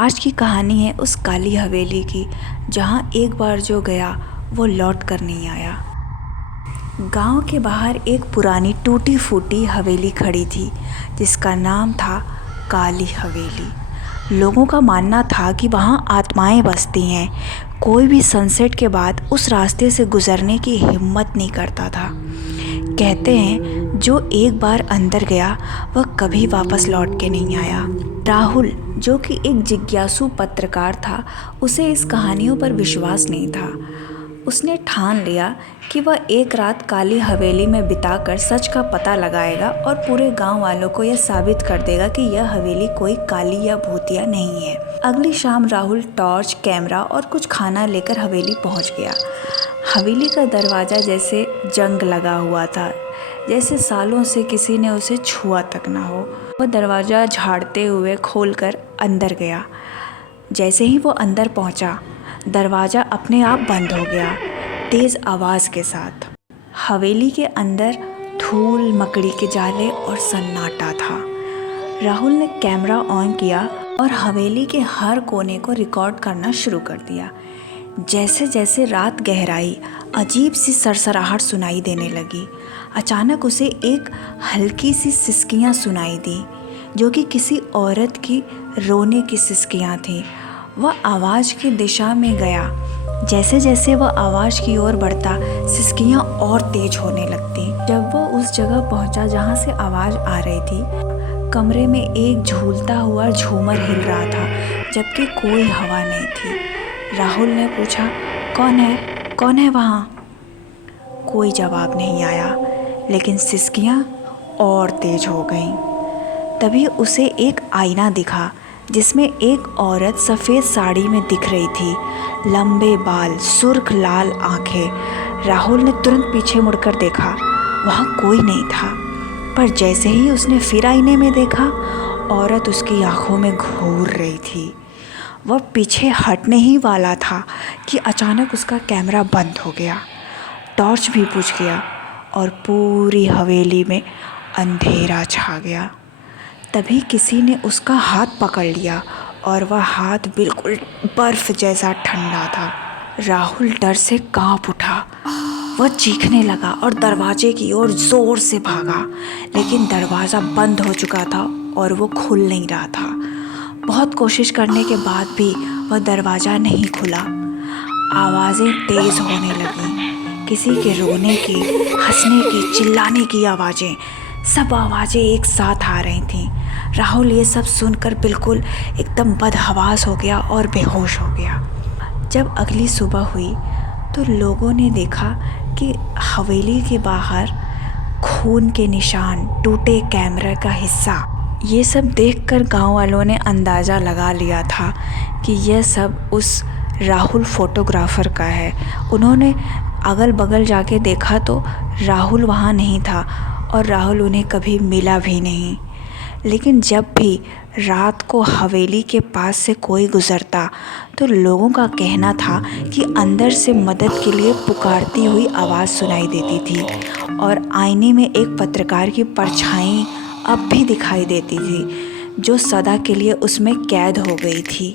आज की कहानी है उस काली हवेली की जहाँ एक बार जो गया वो लौट कर नहीं आया। गांव के बाहर एक पुरानी टूटी फूटी हवेली खड़ी थी जिसका नाम था काली हवेली। लोगों का मानना था कि वहाँ आत्माएं बसती हैं। कोई भी सनसेट के बाद उस रास्ते से गुजरने की हिम्मत नहीं करता था। कहते हैं जो एक बार अंदर गया वह कभी वापस लौट के नहीं आया। राहुल जो कि एक जिज्ञासु पत्रकार था, उसे इस कहानियों पर विश्वास नहीं था। उसने ठान लिया कि वह एक रात काली हवेली में बिताकर सच का पता लगाएगा और पूरे गांव वालों को यह साबित कर देगा कि यह हवेली कोई काली या भूतिया नहीं है। अगली शाम राहुल टॉर्च, कैमरा और कुछ खाना लेकर हवेली पहुंच गया। हवेली का दरवाज़ा जैसे जंग लगा हुआ था, जैसे सालों से किसी ने उसे छुआ तक ना हो। वह दरवाज़ा झाड़ते हुए खोलकर अंदर गया। जैसे ही वो अंदर पहुंचा, दरवाज़ा अपने आप बंद हो गया, तेज़ आवाज़ के साथ। हवेली के अंदर धूल, मकड़ी के जाले और सन्नाटा था। राहुल ने कैमरा ऑन किया और हवेली के हर कोने को रिकॉर्ड करना शुरू कर दिया। जैसे जैसे रात गहराई, अजीब सी सरसराहट सुनाई देने लगी। अचानक उसे एक हल्की सी सिसकियाँ सुनाई दी, जो कि किसी औरत की रोने की सिसकियाँ थीं। वह आवाज़ की दिशा में गया। जैसे जैसे वह आवाज़ की ओर बढ़ता, सिसकियाँ और तेज होने लगती। जब वह उस जगह पहुंचा जहां से आवाज़ आ रही थी, कमरे में एक झूलता हुआ झूमर हिल रहा था, जबकि कोई हवा नहीं थी। राहुल ने पूछा, कौन है वहाँ? कोई जवाब नहीं आया, लेकिन सिसकियाँ और तेज हो गईं। तभी उसे एक आईना दिखा जिसमें एक औरत सफ़ेद साड़ी में दिख रही थी, लंबे बाल, सुर्ख लाल आंखें। राहुल ने तुरंत पीछे मुड़कर देखा, वहाँ कोई नहीं था। पर जैसे ही उसने फिर आईने में देखा, औरत उसकी आंखों में घूर रही थी। वह पीछे हटने ही वाला था कि अचानक उसका कैमरा बंद हो गया, टॉर्च भी बुझ गया और पूरी हवेली में अंधेरा छा गया। तभी किसी ने उसका हाथ पकड़ लिया और वह हाथ बिल्कुल बर्फ जैसा ठंडा था। राहुल डर से कांप उठा। वह चीखने लगा और दरवाजे की ओर जोर से भागा, लेकिन दरवाज़ा बंद हो चुका था और वो खुल नहीं रहा था। बहुत कोशिश करने के बाद भी वह दरवाज़ा नहीं खुला। आवाज़ें तेज़ होने लगीं, किसी के रोने की, हंसने की, चिल्लाने की आवाज़ें। सब आवाज़ें एक साथ आ रही थीं। राहुल ये सब सुनकर बिल्कुल एकदम बदहवास हो गया और बेहोश हो गया। जब अगली सुबह हुई तो लोगों ने देखा कि हवेली के बाहर खून के निशान, टूटे कैमरे का हिस्सा। ये सब देखकर गांव वालों ने अंदाज़ा लगा लिया था कि यह सब उस राहुल फोटोग्राफर का है। उन्होंने अगल बगल जाके देखा तो राहुल वहाँ नहीं था और राहुल उन्हें कभी मिला भी नहीं। लेकिन जब भी रात को हवेली के पास से कोई गुज़रता तो लोगों का कहना था कि अंदर से मदद के लिए पुकारती हुई आवाज़ सुनाई देती थी और आईने में एक पत्रकार की परछाई अब भी दिखाई देती थी, जो सदा के लिए उसमें कैद हो गई थी।